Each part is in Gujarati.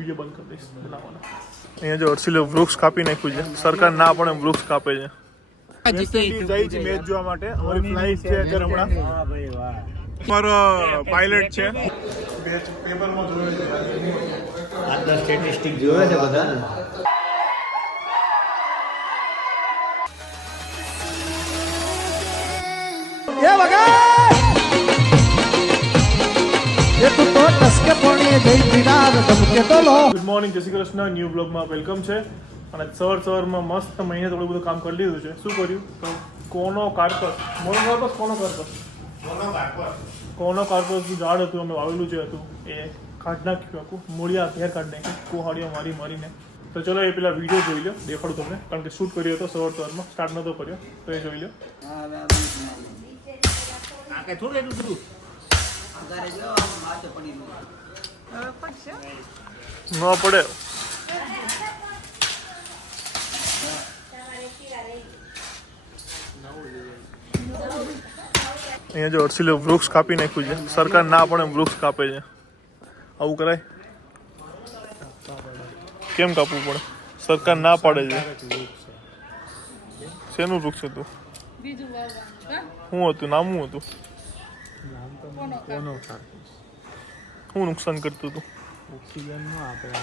વિડીયો બંધ કરી દઈશ બનાવવાનો. અહીંયા જો અરસીલે વૃક્ષ કાપી નાખ્યું છે. સરકાર ના પણ વૃક્ષ કાપે છે. જાય છે મેચ જોવા માટે. અમારી ફ્લાઇટ છે અત્યારે હમણાં. અમારો પાયલટ છે. પેપરમાં જોયો છે. આજના સ્ટેટિસ્ટિક જોયો છે બધા ને. ગુડ મોર્નિંગ, જય શ્રી કૃષ્ણ. ન્યૂ બ્લોગમાં વેલકમ છે. અને સવારમાં મસ્ત મહિને થોડું બધું કામ કરી લીધું છે. શું કર્યું તો કોનો કાર્પસ ઝાડ હતું અમે વાવેલું જે હતું એ કાઢી નાખ્યું આખું. મૂળિયા ઘેર કાઢી નાખ્યું કુહાડીઓ મારીને. તો ચલો એ પેલા વિડીયો જોઈ લો, દેખાડું તમને, કારણ કે શૂટ કર્યો હતો સવારમાં, સ્ટાર્ટ નહોતો કર્યો તો એ જોઈ લો. ન પડે. અહીંયા જો અરસીલે વૃક્ષ કાપી નાખ્યું છે. સરકાર ના પણ વૃક્ષ કાપે છે. આવું કરાય? કેમ કાપવું પડે? સરકાર ના પાડે છે. શેનું વૃક્ષ હતું? શું હતું? નામ શું હતું? શું નુકસાન કરતું હતું? ઓક્સિજનમાં આપણે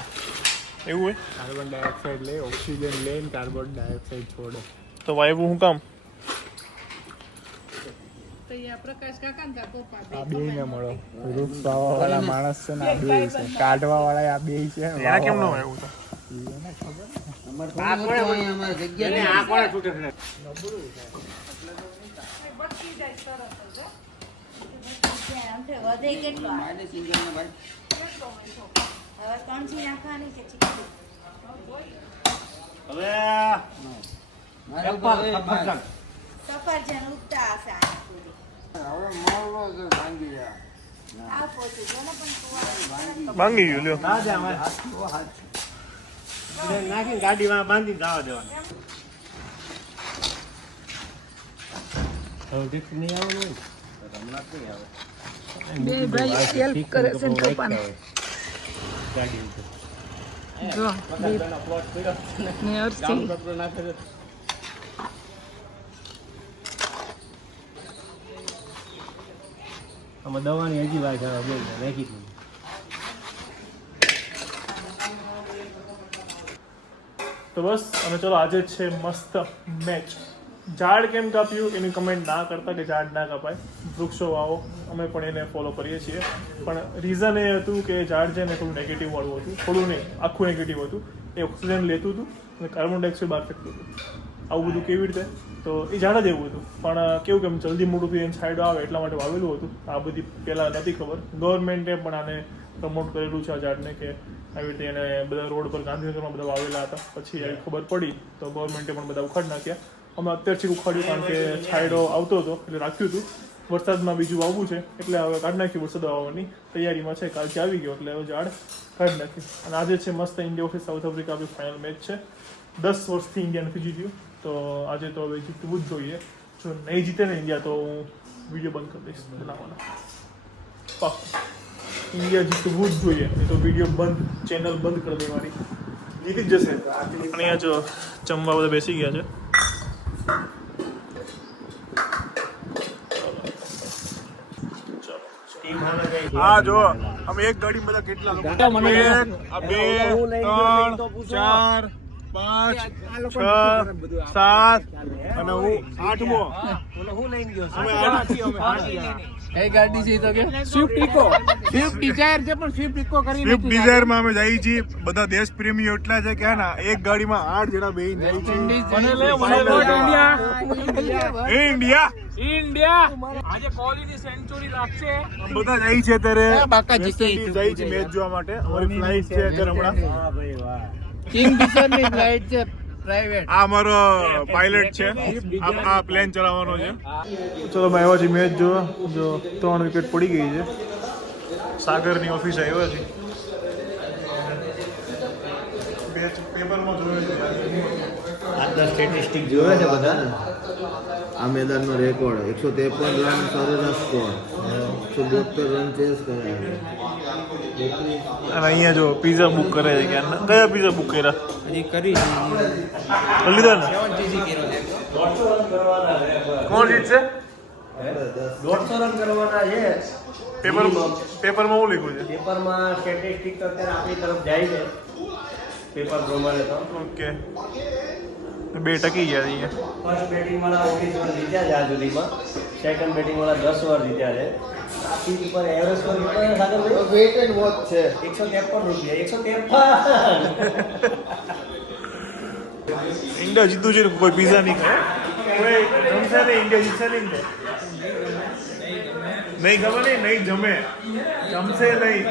એવું હોય? કાર્બન ડાયોક્સાઇડ લે, ઓક્સિજન લે ને કાર્બન ડાયોક્સાઇડ છોડે. તો વાયવું શું કામ? આ બે ને મળો. વૃક્ષ વાવવા વાળા માણસ છે ને આ બે છે, કાઢવા વાળા આ બે છે. એના કેમ ન વાયવું તો? ભાંગી ગયું લ્યો. ગાડીમાં બાંધી જવા દેવાનું. નહીં આવવાનું રમણાત નહીં આવે. બે ભાઈ હેલ્પ કરે છે પપ્પાને. જો ને અરસી આમાં દવાની હજી વાર નાખી દીધી. તો બસ, અને ચલો આજે છે મસ્ત મેચ. ઝાડ કેમ કાપ્યું એની કમેન્ટ ના કરતા કે ઝાડ ના કપાય, વૃક્ષો વાવો. અમે પણ એને ફોલો કરીએ છીએ. પણ રીઝન એ હતું કે ઝાડ છે ને થોડું નેગેટિવ વાળું હતું. થોડું નહીં, આખું નેગેટિવ હતું. એ ઓક્સિજન લેતું હતું અને કાર્બન ડાયોક્સાઇડ બહાર ફેંકતું હતું. આવું બધું કેવી રીતે? તો એ ઝાડ જ એવું હતું. પણ કેવું કેમ જલ્દી મોટું થઈ છાંયડો આવે એટલા માટે વાવેલું હતું. આ બધી પહેલાં નથી ખબર. ગવર્મેન્ટે પણ આને પ્રમોટ કરેલું છે આ ઝાડને, કે આવી રીતે એને બધા રોડ પર ગાંધીનગરમાં બધા વાવેલા હતા. પછી આવી ખબર પડી તો ગવર્મેન્ટે પણ બધા ઉખાડી નાખ્યા. અમે અત્યારથી ઉખાડ્યું, કારણ કે છાંયડો આવતો હતો એટલે રાખ્યું હતું. વરસાદમાં બીજું વાવવું છે એટલે હવે કાઢી નાખ્યું. વરસાદ આવવાની તૈયારીમાં છે, કાલથી આવી ગયો એટલે હવે ઝાડ કાઢી નાખ્યું. અને આજે છે મસ્ત ઇન્ડિયા વર્સિસ સાઉથ આફ્રિકા આપણી ફાઇનલ મેચ છે. 10 વર્ષથી ઇન્ડિયા નથી જીત્યું, તો આજે તો હવે જીતવું જ જોઈએ. જો નહીં જીતે ને ઇન્ડિયા તો હું વિડીયો બંધ કરી દઈશ બનાવવાનો. પાક્કું ઇન્ડિયા જીતવું જ જોઈએ, તો વિડીયો બંધ, ચેનલ બંધ કરી દેવાની. જીતી જ જશે. અને અહીંયા જો જમવા બધા બેસી ગયા છે. હા જો અમે એક ગાડીમાં બધા કેટલા લોકો? 1 2 3 4 5 6 7 અને હું 8મો. હું લઈને ગયો અમે 8 કઈ ગાડી છે તો કે સ્વિફ્ટ ઇકો, સ્વિફ્ટ ડિઝાયર છે. પણ સ્વિફ્ટ ઇકો કરી સ્વિફ્ટ ડિઝાયરમાં અમે જઈએ છીએ. બધા દેશ પ્રેમીઓ એટલા છે કે ના એક ગાડીમાં 8 જણા બેહીને જાય છે. ઇન્ડિયા આજે કોહલીની સેન્ચુરી લાગશે. બધા જાય છે અત્યારે. બાકા જીતે જાય છે મેચ જોવા માટે. અમારી ફ્લાઇટ છે અત્યારે હમણાં. કિંગફિશર ની ફ્લાઇટ છે પ્રાઇવેટ. આ અમારો પાયલટ છે. આ પ્લેન ચલાવવાનો છે. ચલો ભાઈ આવ્યા છે મેચ જોવા. જો 3 વિકેટ પડી ગઈ છે. સાગરની ઓફિસ આવ્યા છે. પેપરમાં જોયો છે. આજના સ્ટેટિસ્ટિક જોયો છે બધા ને. આ મેદાનનો રેકોર્ડ 153 રન સરેરાશ સ્કોર, 172 રન ચેસ કર્યા. અને અહીંયા જો પિઝા બુક કરે છે કે કયા પિઝા બુક કર્યા હજી કરી કરી લીધા ને કોણ જીતશે 150 રન કરવાના છે. પેપરમાં હું લખ્યું છે પેપરમાં સ્ટેટિસ્ટિક તો અત્યારે આપણી તરફ જાય છે પેપર પ્રમાણે તો. ઓકે 2 ટકી ગયા અહીંયા ફર્સ્ટ બેટિંગ વાળા 19 ઓવર જીત્યા છે આ સુધીમાં. સેકન્ડ બેટિંગ વાળા 10 ઓવર જીત્યા છે. આ પીચ ઉપર એવરેજ સ્કોર કેટલો છે સાગરભાઈ? વેટ એન્ડ વોચ છે 153 રૂપિયા. 153. ઇન્ડિયા જીતું છે ને કોઈ પિઝા નહીં ખાય કોઈ જમશે નહીં ઇન્ડિયા જીતશે નહીં ને નહીં ખબર નહીં જમે જમશે નહીં.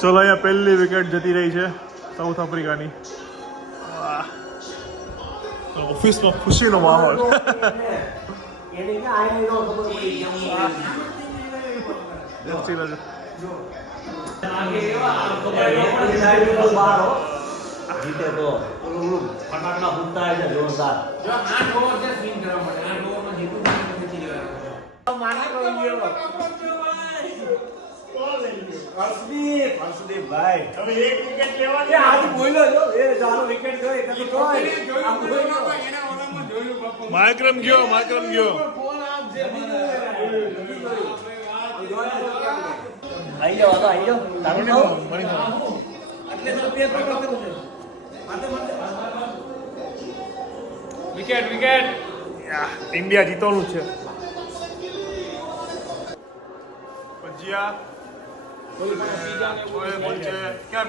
ચલો અહીંયા પહેલી વિકેટ જતી રહી છે સાઉથ આફ્રિકાની. ઓફિસમાં ખુશીનો માહોલ. એને ક્યાં આઈને નો ખબર પડી કેમ જીતે તો ઓલું ફટાકડા ફૂટતા હોય છે જોરદાર. જો 8 ઓવર છે સ્પિન કરવા માટે 8 ઓવરમાં જીતવું છે પછી લેવાનું. હર્ષદીપભાઈ હવે એક વિકેટ લેવાની આજ બોલ્યો જો એ ચાલો વિકેટ ગયો કદી કોઈ આમ બોલ્યો માયક્રમ ગયો આઈ જાવ તારું નામ વિકેટ ઇન્ડિયા જીતવાનું છે. ભજીયા ક્યાં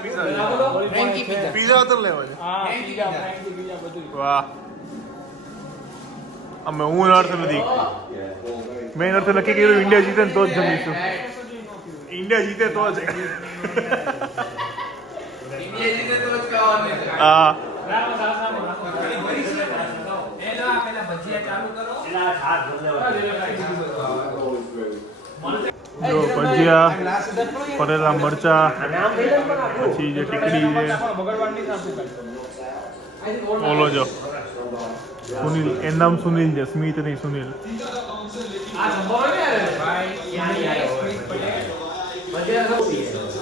ફ્રેન્કી પિઝા. પીઝા તો લેવા છે. ફ્રેન્કી પિઝા બધું. વાહ અમે હું અર્થ નથી મેં અર્થ નક્કી કર્યું ઇન્ડિયા જીતે ને તો જ જમીશું. ઇન્ડિયા જીતે તો જ હા જો ભજીયા ફરેલા મરચા પછી જે ટીકડી છે ઓલો જો સુનિલ એનું નામ સુનિલ છે સ્મિત નહીં સુનિલ.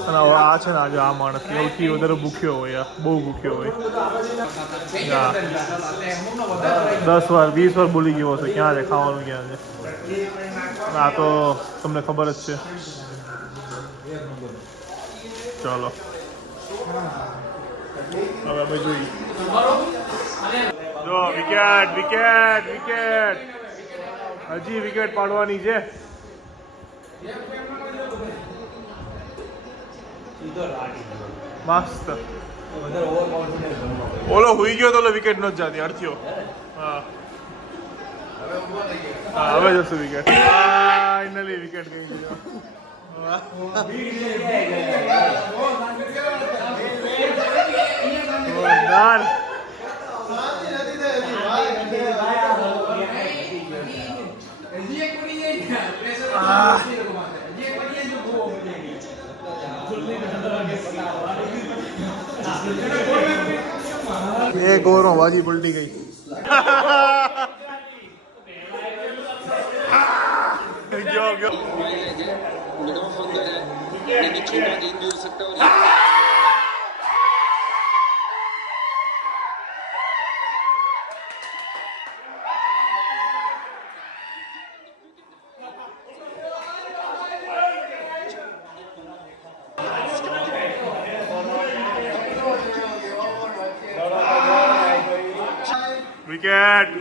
અને આ છે ને આજે આ માણસ સૌથી વધારે ભૂખ્યો હોય બહુ ભૂખ્યો હોય 10 વાર 20 વાર બોલી ગયો હશે ક્યાં છે ખાવાનું ક્યાં છે. આ તો તમને ખબર જ છે. ચાલો હવે અમે જોઈએ. જો વિકેટ હજી વિકેટ પાડવાની છે. મસ્ત ઓલો હુઈ ગયો તો ઓલો વિકેટ ન જતી અડધ્યો. હા હવે જશે વિકેટ. ફાઇનલી વિકેટ ગઈ ગયો. જોરદાર. એક ઓવરમાં બાજી પલટી ગઈ. ગયો વિકેટ.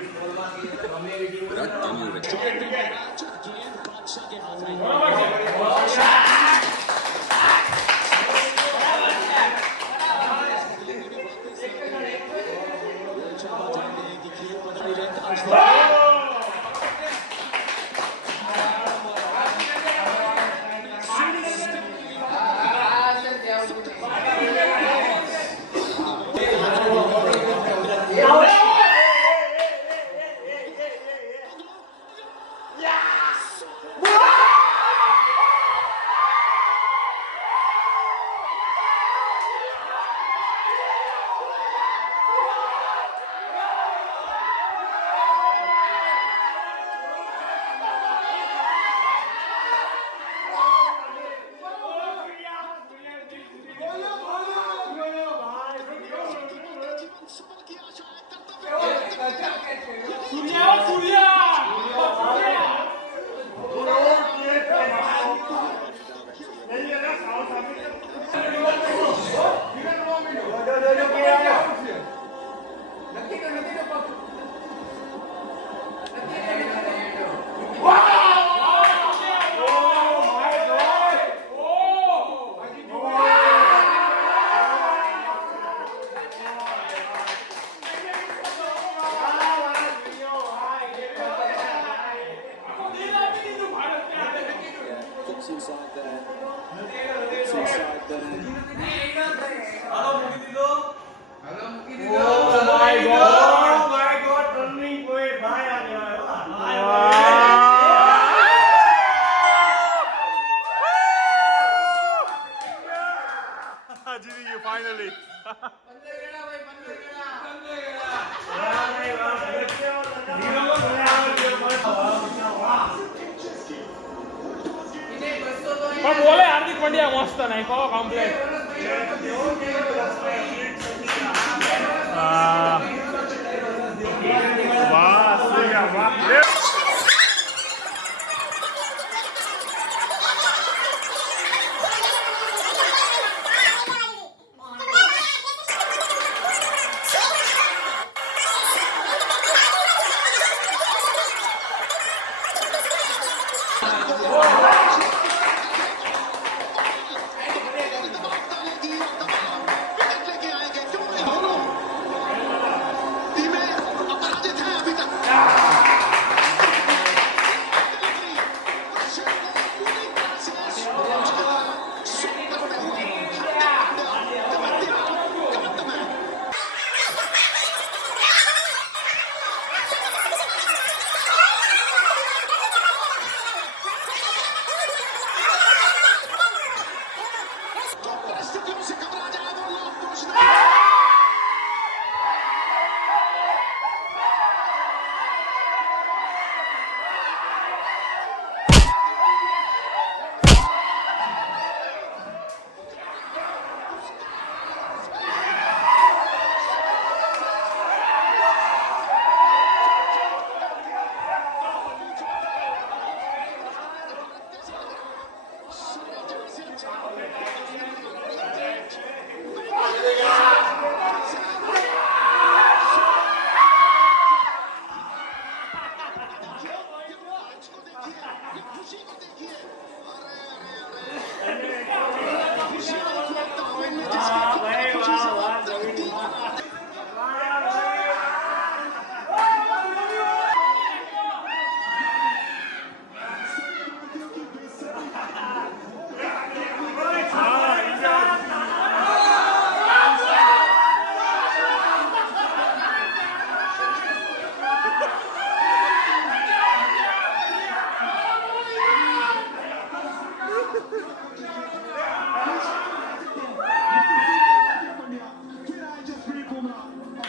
હાલો મૂકી દીધો. Oh my God. my God, turning point. ભાઈ આ કહેવાય. જીતી ગયું ફાઇનલી. પણ બોલે હાર્દિક પંડ્યા મસ્ત નાખ્યો કમ્પ્લીટ. વાહ સૂર્યા વાહ.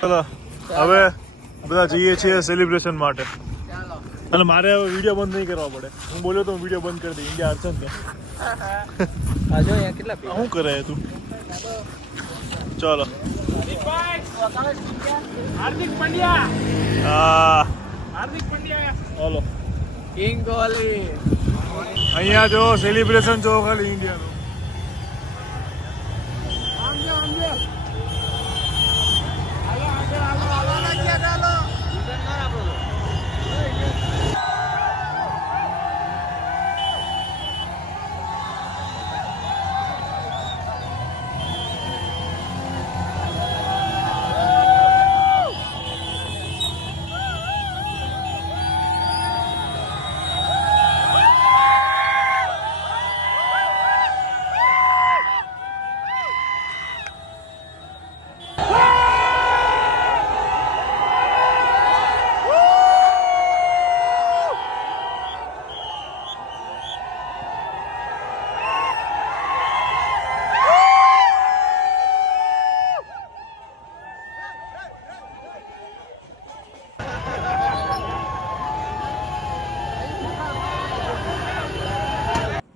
ચલો હવે બધા જઈએ છીએ સેલિબ્રેશન માટે. અને મારે હવે વિડીયો બંધ નહીં કરવા પડે. હું બોલ્યો તો હું વિડીયો બંધ કરી દઈ. ઇન્ડિયા હારશે ને શું કરે તું? ચલો હાર્દિક પંડ્યા હા હાર્દિક પંડ્યા ચલો કિંગ કોહલી અહીંયા જો સેલિબ્રેશન જો ખાલી ઇન્ડિયાનું.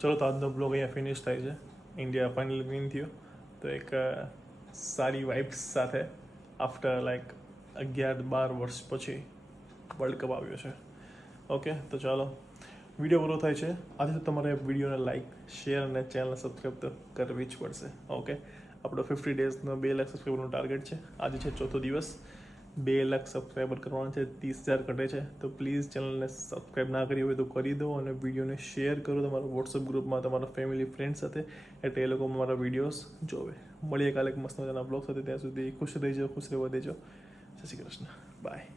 ચલો તો આજનો બ્લોગ અહીંયા ફિનિશ થાય છે. ઇન્ડિયા ફાઇનલી વિન થયો તો એક સારી વાઇબ્સ સાથે આફ્ટર લાઈક 11-12 વર્ષ પછી વર્લ્ડ કપ આવ્યો છે. ઓકે તો ચાલો વિડીયો પૂરો થાય છે. આજે તો તમારે વિડીયોને લાઇક શેર અને ચેનલને સબસ્ક્રાઈબ તો કરવી જ પડશે. ઓકે આપણો 50 ડેઝનો 2 લાખ સબસ્ક્રાઈબરનો ટાર્ગેટ છે. આજે છે ચોથો દિવસ. 2 લાખ સબસ્ક્રાઈબર કરવાના છે. 30,000 ઘટે છે તો પ્લીઝ ચેનલને સબસ્ક્રાઈબ ના કરી હોય તો કરી દો અને વિડીયોને શેર કરો તમારા વોટ્સઅપ ગ્રુપમાં તમારા ફેમિલી ફ્રેન્ડ સાથે એટલે એ લોકો મારા વિડીયોઝ જોવે. મળીએ કાલે એક મસ્ત મજાના બ્લોગ સાથે. ત્યાં સુધી ખુશ રહેજો, ખુશ રહેવા દેજો. જય શ્રી કૃષ્ણ. બાય.